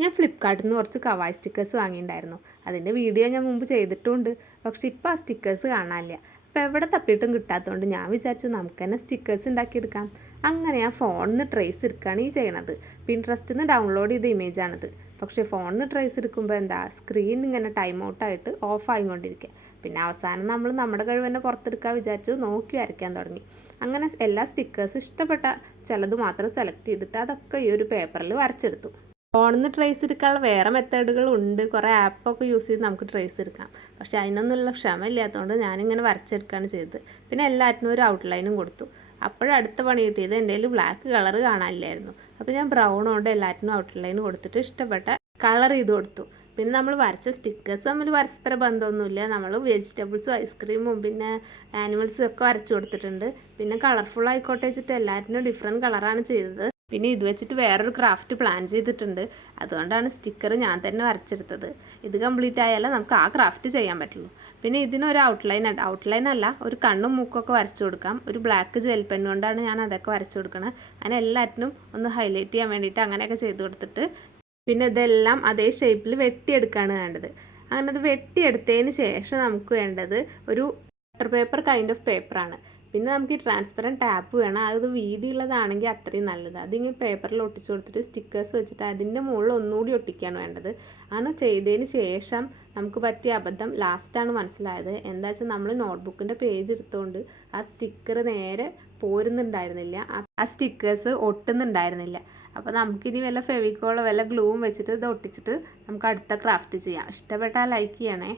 ഞാൻ ഫ്ലിപ്കാർട്ടിൽ നിന്ന് കുറച്ച് കവായ് സ്റ്റിക്കേഴ്സ് വാങ്ങിയിട്ടുണ്ടായിരുന്നു. അതിൻ്റെ വീഡിയോ ഞാൻ മുമ്പ് ചെയ്തിട്ടുണ്ട്. പക്ഷേ ഇപ്പോൾ ആ സ്റ്റിക്കേഴ്സ് കാണാനില്ല. അപ്പോൾ എവിടെ തപ്പിയിട്ടും കിട്ടാത്തതുകൊണ്ട് ഞാൻ വിചാരിച്ചു നമുക്ക് തന്നെ സ്റ്റിക്കേഴ്സ് ഉണ്ടാക്കിയെടുക്കാം. അങ്ങനെ ഞാൻ ഫോണിൽ നിന്ന് ട്രേസ് എടുക്കുകയാണ് ഈ ചെയ്യണത്. പിൻട്രസ്റ്റിൽ നിന്ന് ഡൗൺലോഡ് ചെയ്ത ഇമേജാണിത്. പക്ഷേ ഫോണിൽ നിന്ന് ട്രേസ് എടുക്കുമ്പോൾ എന്താ സ്ക്രീൻ ഇങ്ങനെ ടൈം ഔട്ടായിട്ട് ഓഫ് ആയിക്കൊണ്ടിരിക്കുക. പിന്നെ അവസാനം നമ്മൾ നമ്മുടെ കഴിവ് തന്നെ പുറത്തെടുക്കാൻ വിചാരിച്ചു നോക്കി വരയ്ക്കാൻ തുടങ്ങി. അങ്ങനെ എല്ലാ സ്റ്റിക്കേഴ്സും ഇഷ്ടപ്പെട്ട ചിലത് മാത്രം സെലക്ട് ചെയ്തിട്ട് അതൊക്കെ ഈ ഒരു പേപ്പറിൽ വരച്ചെടുത്തു. ഫോണിൽ നിന്ന് ട്രേസ് എടുക്കാനുള്ള വേറെ മെത്തേഡുകളുണ്ട്. കുറേ ആപ്പൊക്കെ യൂസ് ചെയ്ത് നമുക്ക് ട്രേസ് എടുക്കാം. പക്ഷേ അതിനൊന്നുമുള്ള ക്ഷമ ഇല്ലാത്തതുകൊണ്ട് ഞാനിങ്ങനെ വരച്ചെടുക്കുകയാണ് ചെയ്തത്. പിന്നെ എല്ലാറ്റിനും ഒരു ഔട്ട്ലൈനും കൊടുത്തു. അപ്പോഴടുത്ത പണി കിട്ടിയത് എൻ്റെ കയ്യിൽ ബ്ലാക്ക് കളർ കാണാനില്ലായിരുന്നു. അപ്പോൾ ഞാൻ ബ്രൗൺ കൊണ്ട് എല്ലാറ്റിനും ഔട്ട്ലൈൻ കൊടുത്തിട്ട് ഇഷ്ടപ്പെട്ട കളർ ചെയ്ത് കൊടുത്തു. പിന്നെ നമ്മൾ വരച്ച സ്റ്റിക്കേഴ്സ് തമ്മിൽ പരസ്പര ബന്ധമൊന്നുമില്ല. നമ്മൾ വെജിറ്റബിൾസും ഐസ്ക്രീമും പിന്നെ ആനിമൽസും ഒക്കെ വരച്ചു കൊടുത്തിട്ടുണ്ട്. പിന്നെ കളർഫുൾ ആയിക്കോട്ടെ വെച്ചിട്ട് എല്ലാറ്റിനും ഡിഫറെൻറ്റ് കളറാണ് ചെയ്തത്. പിന്നെ ഇത് വെച്ചിട്ട് വേറൊരു ക്രാഫ്റ്റ് പ്ലാൻ ചെയ്തിട്ടുണ്ട്. അതുകൊണ്ടാണ് സ്റ്റിക്കർ ഞാൻ തന്നെ വരച്ചെടുത്തത്. ഇത് കംപ്ലീറ്റ് ആയാലേ നമുക്ക് ആ ക്രാഫ്റ്റ് ചെയ്യാൻ പറ്റുള്ളൂ. പിന്നെ ഇതിനൊരു ഔട്ട്ലൈൻ അല്ല, ഒരു കണ്ണും മൂക്കൊക്കെ വരച്ചു കൊടുക്കാം. ഒരു ബ്ലാക്ക് ജെൽ പെൻ കൊണ്ടാണ് ഞാൻ അതൊക്കെ വരച്ചു കൊടുക്കുന്നത്. അങ്ങനെ എല്ലാറ്റിനും ഒന്ന് ഹൈലൈറ്റ് ചെയ്യാൻ വേണ്ടിയിട്ട് അങ്ങനെയൊക്കെ ചെയ്ത് കൊടുത്തിട്ട് പിന്നെ ഇതെല്ലാം അതേ ഷേപ്പിൽ വെട്ടിയെടുക്കുകയാണ് വേണ്ടത്. അങ്ങനെ അത് വെട്ടിയെടുത്തതിന് ശേഷം നമുക്ക് വേണ്ടത് ഒരു ബട്ടർ പേപ്പർ കൈൻഡ് ഓഫ് പേപ്പറാണ്. പിന്നെ നമുക്ക് ഈ ട്രാൻസ്പെറൻറ്റ് ടാപ്പ് വേണം. അത് വീതിയുള്ളതാണെങ്കിൽ അത്രയും നല്ലത്. അതിങ്ങനെ പേപ്പറിൽ ഒട്ടിച്ചു കൊടുത്തിട്ട് സ്റ്റിക്കേഴ്സ് വെച്ചിട്ട് അതിൻ്റെ മുകളിൽ ഒന്നുകൂടി ഒട്ടിക്കുകയാണ് വേണ്ടത്. അങ്ങനെ ചെയ്തതിന് ശേഷം നമുക്ക് പറ്റിയ അബദ്ധം ലാസ്റ്റാണ് മനസ്സിലായത്. എന്താ വെച്ചാൽ നമ്മൾ നോട്ട്ബുക്കിൻ്റെ പേജ് എടുത്തുകൊണ്ട് ആ സ്റ്റിക്കർ നേരെ പോരുന്നുണ്ടായിരുന്നില്ല, ആ സ്റ്റിക്കേഴ്സ് ഒട്ടുന്നുണ്ടായിരുന്നില്ല. അപ്പോൾ നമുക്കിനി വല്ല ഫെവിക്കോളോ വല്ല ഗ്ലൂവും വെച്ചിട്ട് ഇത് ഒട്ടിച്ചിട്ട് നമുക്ക് അടുത്ത ക്രാഫ്റ്റ് ചെയ്യാം. ഇഷ്ടപ്പെട്ടാൽ ലൈക്ക് ചെയ്യണേ.